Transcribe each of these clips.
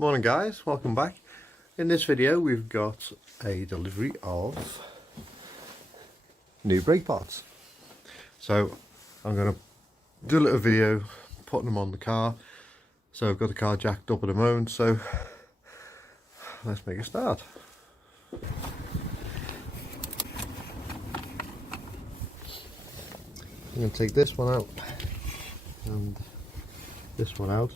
Morning guys, welcome back. In this video we've got a delivery of new brake parts. So I'm going to do a little video putting them on the car. So I've got the car jacked up at the moment, so let's make a start. I'm going to take this one out and this one out.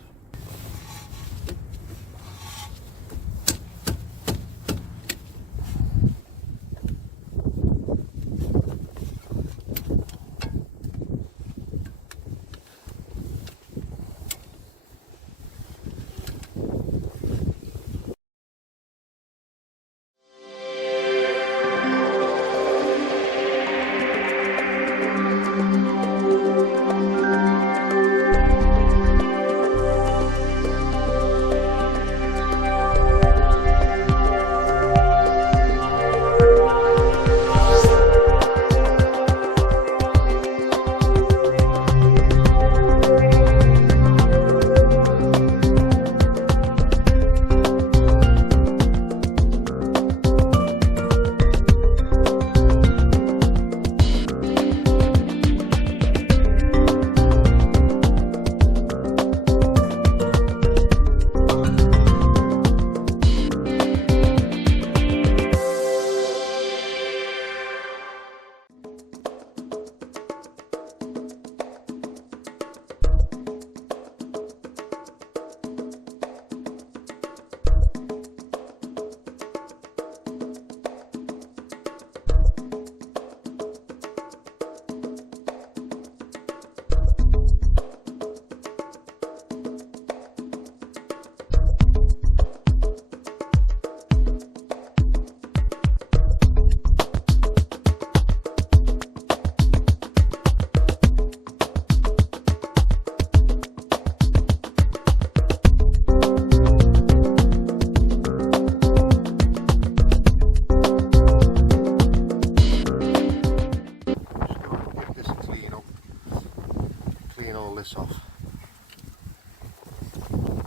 Off,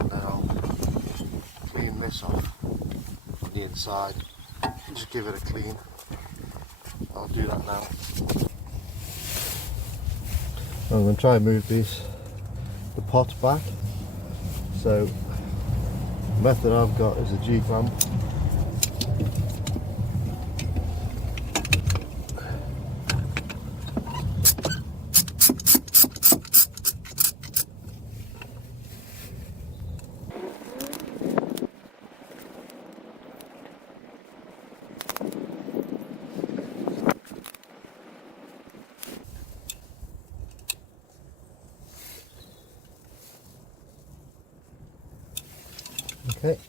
and then I'll clean this off on the inside, just give it a clean. I'll do that now. I'm going to try and move the pot back. So the method I've got is a G-clamp. Okay,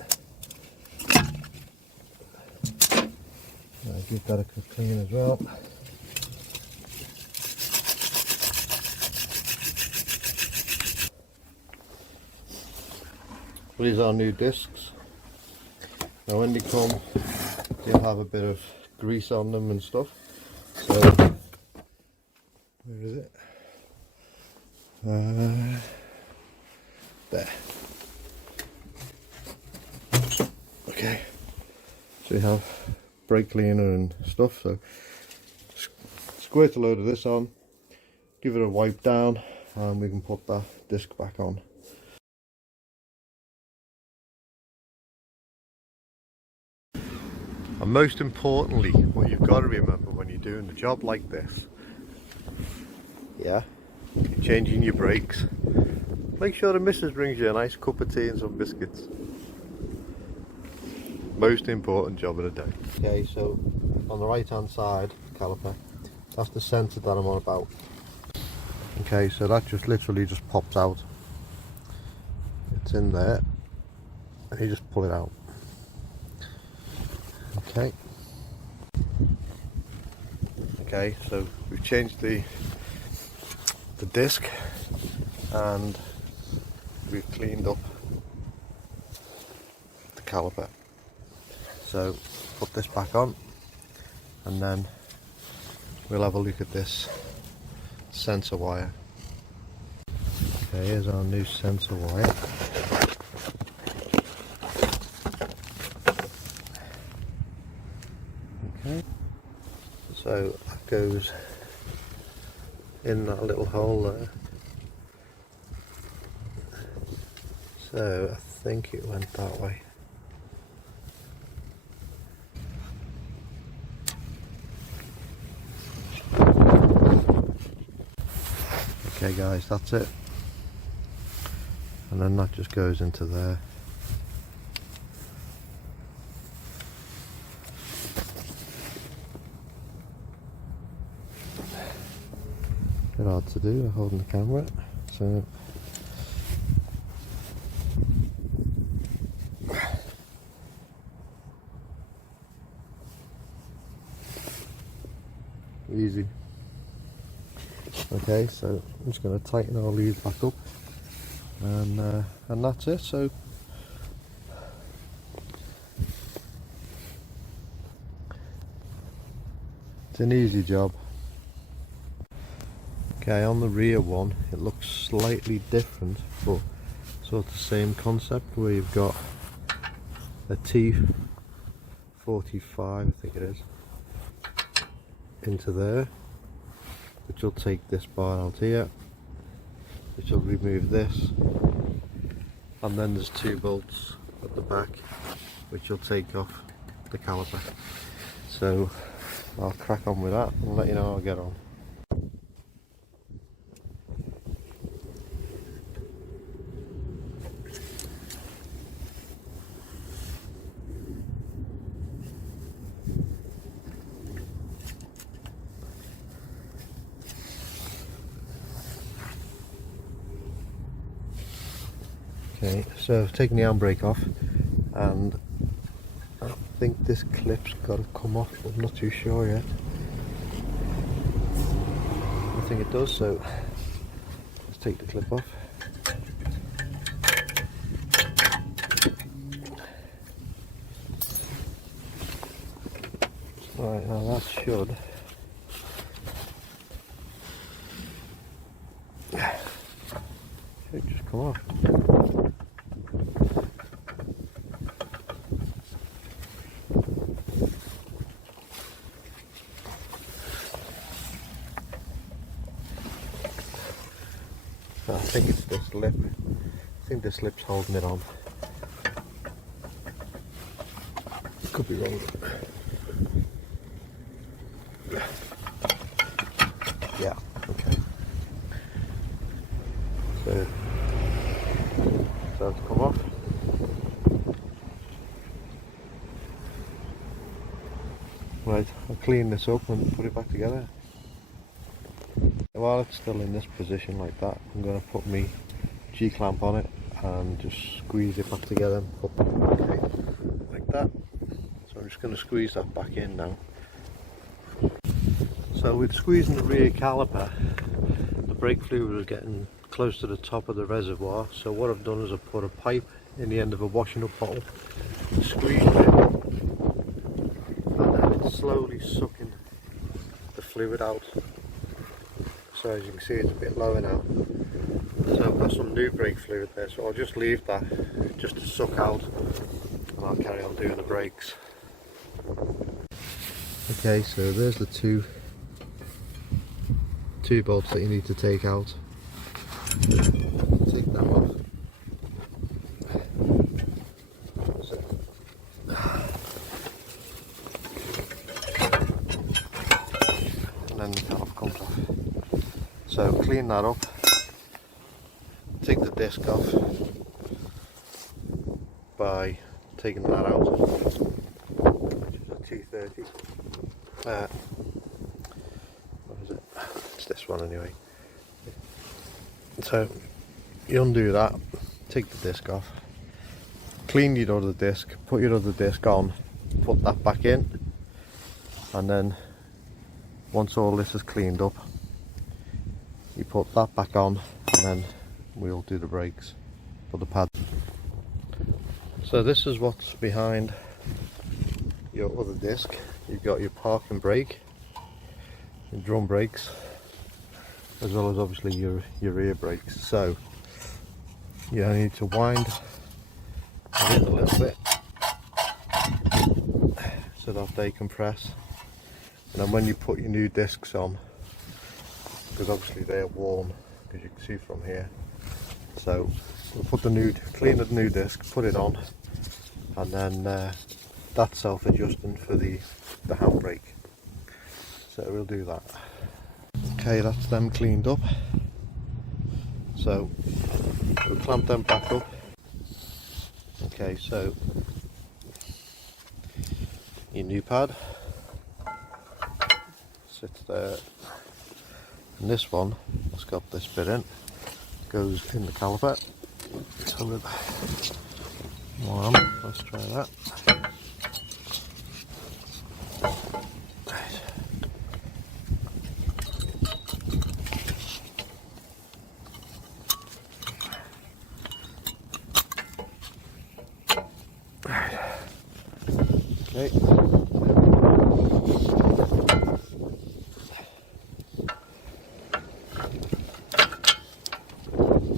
I'll give that a quick clean as well. These are new discs. Now when they come, they'll have a bit of grease on them and stuff. So, where is it? There. Okay, so we have brake cleaner and stuff, so squirt a load of this on, give it a wipe down, and we can put that disc back on. And most importantly, what you've got to remember when you're doing a job like this, you're changing your brakes, make sure the missus brings you a nice cup of tea and some biscuits. Most important job of the day. Okay, so on the right hand side caliper, that's the sensor that I'm on about. Okay, so that just literally just pops out. It's in there and you just pull it out. Okay, so we've changed the disc and we've cleaned up the caliper. So put this back on and then we'll have a look at this sensor wire. Okay, here's our new sensor wire. So that goes in that little hole there. So I think it went that way. Okay guys, that's it. And then that just goes into there. Bit hard to do holding the camera, so easy. Okay, so I'm just going to tighten all these back up, and that's it. So it's an easy job. Okay, on the rear one it looks slightly different, but sort of the same concept, where you've got a T45, I think it is, into there, which will take this bar out here, which will remove this, and then there's 2 bolts at the back which will take off the caliper. So I'll crack on with that and let you know how I get on. Okay, so I've taken the handbrake off, and I think this clip's got to come off, but I'm not too sure yet. I think it does, so let's take the clip off. Right, now that should just come off. I think it's this lip. I think this lip's holding it on. Could be wrong. Yeah, okay. So that's come off. Right, I'll clean this up and put it back together. While it's still in this position like that, I'm going to put my G-clamp on it and just squeeze it back together and put okay, like that. So I'm just going to squeeze that back in now. So with squeezing the rear caliper, the brake fluid was getting close to the top of the reservoir, so what I've done is I've put a pipe in the end of a washing up bottle, squeezed it, and then it's slowly sucking the fluid out. So as you can see, it's a bit lower now. So I've got some new brake fluid there, so I'll just leave that just to suck out, and I'll carry on doing the brakes. Okay, so there's the two bolts that you need to take out. Take them off. And then the cap comes off. So clean that up, take the disc off by taking that out, which is a 230. What is it? It's this one anyway. So you undo that, take the disc off, clean your other disc, put your other disc on, put that back in, and then once all this is cleaned up, you put that back on, and then we'll do the brakes for the pad. So this is what's behind your other disc. You've got your parking brake, your drum brakes, as well as obviously your rear brakes. So you need to wind it in a little bit so that they compress. And then when you put your new discs on, because obviously they're worn, as you can see from here, so we'll put clean the new disc, put it on, and then that's self-adjusting for the handbrake. So we'll do that. Okay, that's them cleaned up. So we'll clamp them back up. Okay, so your new pad sits there, and this one has got this bit in, goes in the caliper. So with one on, let's try that. Okay.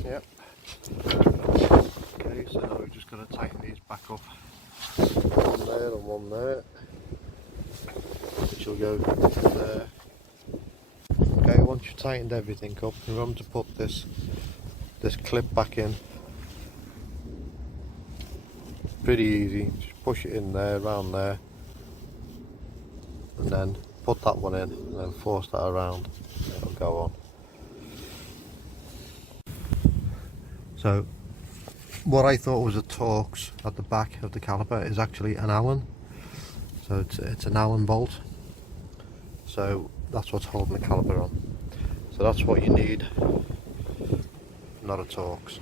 Yep. Okay, so we're just going to tighten these back up. One there and one there, which will go there. Okay, once you've tightened everything up, remember to put this clip back in. Pretty easy, just push it in there, around there, and then put that one in, and then force that around, it'll go on. So what I thought was a Torx at the back of the caliper is actually an Allen. So it's an Allen bolt, so that's what's holding the caliper on. So that's what you need, not a Torx.